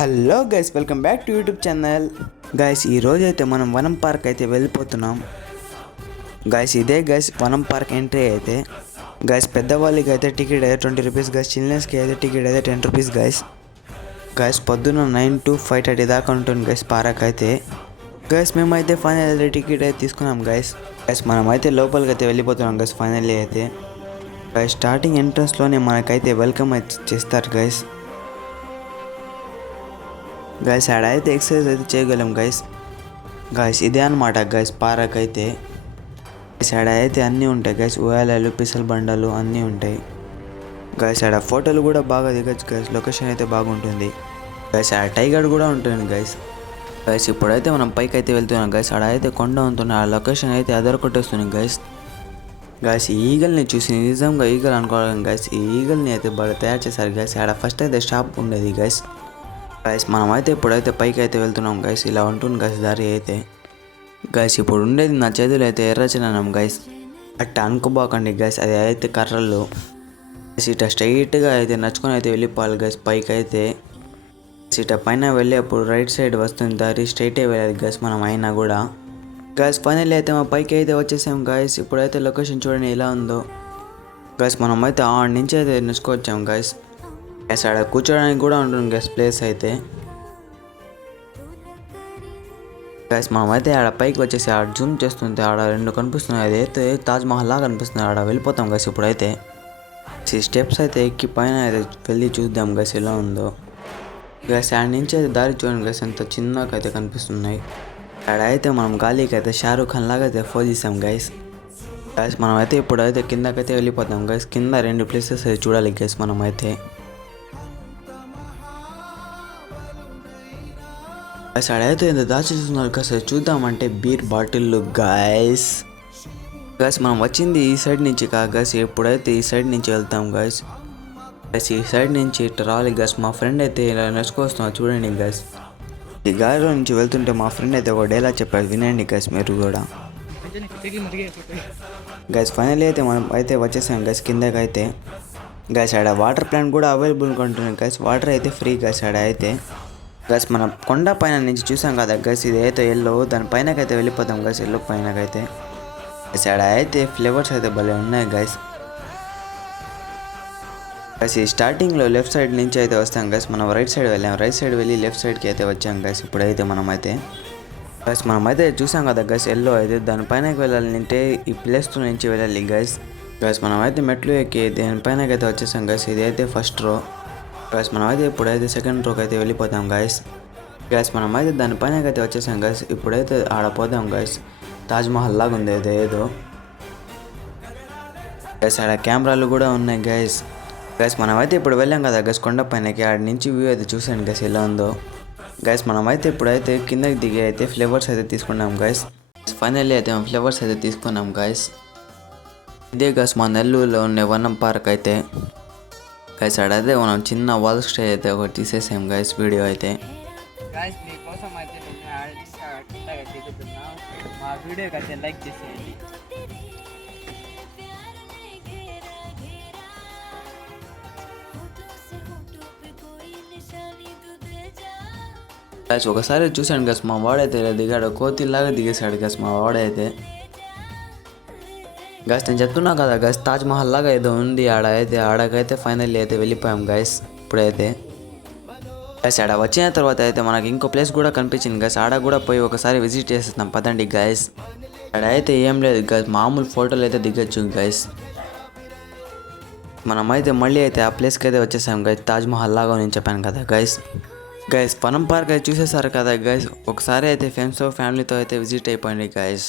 Hello guys, welcome back to YouTube channel. Guys ఈరోజు అయితే మనం వనం పార్క్ అయితే వెళ్ళిపోతున్నాం. గైస్ ఇదే గైస్ వనం పార్క్ ఎంట్రీ అయితే. గైస్ పెద్దవాళ్ళకి అయితే టికెట్ అయితే 20 రూపీస్ గైస్, చిల్డ్రన్స్కి అయితే టికెట్ అయితే 10 రూపీస్ గైస్. గైస్ పొద్దున్న 9 to 5:30 దాకా ఉంటుంది గైస్ పార్క్ అయితే. గైస్ మేమైతే ఫైనల్ అయితే టికెట్ అయితే తీసుకున్నాం గైస్. గైస్ మనమైతే లోపలికి అయితే వెళ్ళిపోతున్నాం గైస్ ఫైనల్లీ అయితే. గైస్ స్టార్టింగ్ ఎంట్రన్స్లోనే మనకైతే వెల్కమ్ అయితే చేస్తారు గైస్. గైస్ ఆడైతే ఎక్సర్సైజ్ అయితే చేయగలం గైస్. గైస్ ఇదే అనమాట గైస్ పార్క్ అయితే. గైస్ ఆడైతే అన్నీ ఉంటాయి గైస్, ఉయ్యాలలు, పిసల బండలు అన్నీ ఉంటాయి గైస్. ఆడ ఫోటోలు కూడా బాగా దిగచ్చు గైస్, లొకేషన్ అయితే బాగుంటుంది గైస్. ఆడ టైగర్ కూడా ఉంటుంది గైస్. గైస్ ఇప్పుడైతే మనం పైకి అయితే వెళ్తున్నాం గైస్. ఆడైతే కొండ ఉంటుంది, ఆ లొకేషన్ అయితే అదర కొట్టేస్తుంది గైస్. గైస్ ఈ ఈగల్ని చూసి నిజంగా ఈగల్ అనుకోవాలి గైస్. ఈ ఈగల్ని అయితే బాగా తయారు చేశారు గైస్. ఆడ ఫస్ట్ అయితే షాప్ ఉండేది గైస్. గైస్ మనమైతే ఇప్పుడైతే పైకి అయితే వెళ్తున్నాం గైస్. ఇలా ఉంటుంది గైస్ దారి అయితే. గైస్ ఇప్పుడు ఉండేది నా చేతులు అయితే ఎర్రచనం గైస్. అట్ట అనుకోబాకండి గైస్, అది అయితే కర్రలు గైస్. ఇట స్ట్రైట్గా అయితే నడుచుకొని అయితే వెళ్ళిపోవాలి గైస్ పైకి అయితే. ఇట పైన వెళ్ళేప్పుడు రైట్ సైడ్ వస్తుంది దారి, స్ట్రైటే వెళ్ళాలి గైస్ మనం అయినా కూడా. గైస్ ఫైనల్లీ అయితే మా పైకి అయితే వచ్చేసాం గైస్. ఇప్పుడైతే లొకేషన్ చూడండి ఎలా ఉందో గైస్. మనమైతే ఆడ నుంచి అయితే నడుచుకొచ్చాం గైస్. గైస్ ఆడ కూర్చోడానికి కూడా ఉంటుంది గైస్ ప్లేస్ అయితే. గైస్ మనమైతే ఆడ పైకి వచ్చేసి ఆడ జూమ్ చేస్తుంటే ఆడ రెండు కనిపిస్తున్నాయి. అది అయితే తాజ్మహల్ లాగా కనిపిస్తుంది. ఆడ వెళ్ళిపోతాం గైస్ ఇప్పుడైతే. ఈ స్టెప్స్ అయితే ఎక్కి పైన అయితే వెళ్ళి చూద్దాం గైస్ ఎలా ఉందో గైస్. ఆడ నుంచి అయితే దారి చూడండి గైస్, ఎంత చిన్నగా అయితే కనిపిస్తున్నాయి. ఆడ అయితే మనం గాలికి అయితే షారూఖ్ ఖాన్ లాగా అయితే ఫోజ్ చేసాం గైస్. గైస్ మనమైతే ఇప్పుడైతే కిందకైతే వెళ్ళిపోతాం గైస్. కింద 2 ప్లేసెస్ అయితే చూడాలి గైస్ మనమైతే. గైస్ ఆడైతే ఎంత దాచేస్తున్నారు గైస్, చూద్దామంటే బీర్ బాటిల్లు గైస్. గైస్ మనం వచ్చింది ఈ సైడ్ నుంచి కాదు గైస్, ఎప్పుడైతే ఈ సైడ్ నుంచి వెళ్తాం గైస్. గైస్ ఈ సైడ్ నుంచి రావాలి గైస్. మా ఫ్రెండ్ అయితే ఇలా నడుచుకొస్తున్నారు చూడండి గైస్. ఈ గాలిలో నుంచి వెళ్తుంటే మా ఫ్రెండ్ అయితే ఒక డైలాగ్ చెప్పాడు, వినండి గైస్ మీరు కూడా గైస్. ఫైనల్లీ అయితే మనం అయితే వచ్చేసాం గైస్ కిందకి అయితే. గైస్ ఆడ వాటర్ ప్లాంట్ కూడా అవైలబుల్గా ఉంటుంది గైస్. వాటర్ అయితే ఫ్రీ గైస్ ఆడ అయితే. గైస్ మనం కొండ పైన నుంచి చూసాం కదా గైస్, ఇది అయితే ఎల్లో, దానిపైనకైతే వెళ్ళిపోతాం గైస్. ఎల్లో పైనకైతే గైస్ ఆడ అయితే ఫ్లేవర్స్ అయితే భలే ఉన్నాయి గైస్. గైస్ ఈ స్టార్టింగ్లో లెఫ్ట్ సైడ్ నుంచి అయితే వస్తాం గైస్. మనం రైట్ సైడ్ వెళ్ళాం, రైట్ సైడ్ వెళ్ళి లెఫ్ట్ సైడ్కి అయితే వచ్చాం గైస్. ఇప్పుడైతే మనమైతే గైస్ మనమైతే చూసాం కదా గైస్ ఎల్లో అయితే, దానిపైనకి వెళ్ళాలంటే ఈ ప్లేస్ నుంచి వెళ్ళాలి గైస్. గైస్ మనమైతే మెట్లు ఎక్కి దానిపైనకైతే వచ్చేసాం గైస్. ఇది అయితే ఫస్ట్ రో గైస్. మనమైతే ఇప్పుడైతే సెకండ్ రోకి అయితే వెళ్ళిపోతాం గైస్. గైస్ మనమైతే దానిపైనకి అయితే వచ్చేసాం గైస్. ఇప్పుడైతే ఆడపోదాం గైస్. తాజ్మహల్ లాగా ఉంది అయితే ఏదో గైస్. ఆడ కెమెరాలు కూడా ఉన్నాయి గైస్. గైస్ మనమైతే ఇప్పుడు వెళ్ళాం కదా గైస్ కొండ పైనకి. ఆడ నుంచి వ్యూ అయితే చూసాను గైస్ ఎలా ఉందో గైస్. మనమైతే ఇప్పుడైతే కిందకి దిగి అయితే ఫ్లేవర్స్ అయితే తీసుకున్నాం గైస్. ఫైనల్లీ అయితే మేము ఫ్లేవర్స్ అయితే తీసుకున్నాం గైస్. ఇదే గైస్ మా నెల్లూరులో ఉండే వనం పార్క్ అయితే గైస్. ఆడైతే మనం చిన్న వాల్ స్టే అయితే ఒకటి తీసేసాం గైస్ వీడియో అయితే. గైస్ మీకోసం అయితే నేను కిందగా దిగుతున్నా, మా వీడియోకి అయితే లైక్ చేసేయండి. గైస్ ఒకసారి చూశాను గైస్, మా వాడైతే ఇలా దిగాడు, కోతిలాగా దిగేశాడు గైస్ మా వాడైతే. గైస్ నేను చెప్తున్నా కదా గైస్, తాజ్మహల్ లాగా ఏదో ఉంది ఆడ అయితే. ఆడకైతే ఫైనల్లీ అయితే వెళ్ళిపోయాం గైస్ ఇప్పుడైతే. గైస్ ఆడ వచ్చిన తర్వాత అయితే మనకి ఇంకో ప్లేస్ కూడా కనిపించింది గైస్. ఆడ కూడా పోయి ఒకసారి విజిట్ చేసేస్తాం పదండి గైస్. ఆడ అయితే ఏం లేదు గైస్, మామూలు ఫోటోలు అయితే దిగచ్చు గైస్. మనమైతే మళ్ళీ అయితే ఆ ప్లేస్కి అయితే వచ్చేసాం గైస్. తాజ్మహల్ లాగా నేను చెప్పాను కదా గైస్. గైస్ వనం పార్క్ అయితే చూసేసారు కదా గైస్. ఒకసారి అయితే ఫ్రెండ్స్తో ఫ్యామిలీతో అయితే విజిట్ అయిపోయింది గైస్.